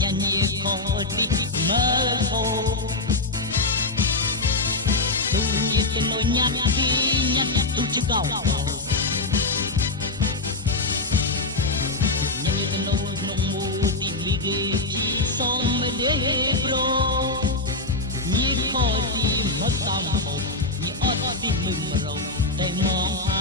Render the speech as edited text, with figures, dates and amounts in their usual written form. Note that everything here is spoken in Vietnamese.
nhà nhẹ khó đi mơ hồ tu như cái nỗi nhát khi nhát tu chưa cầu nhà như cái nỗi nông mù tìm lý ghê chỉ xong mới để pro như khó đi mất tâm hồn như ót tìm mừng mà rồi để mong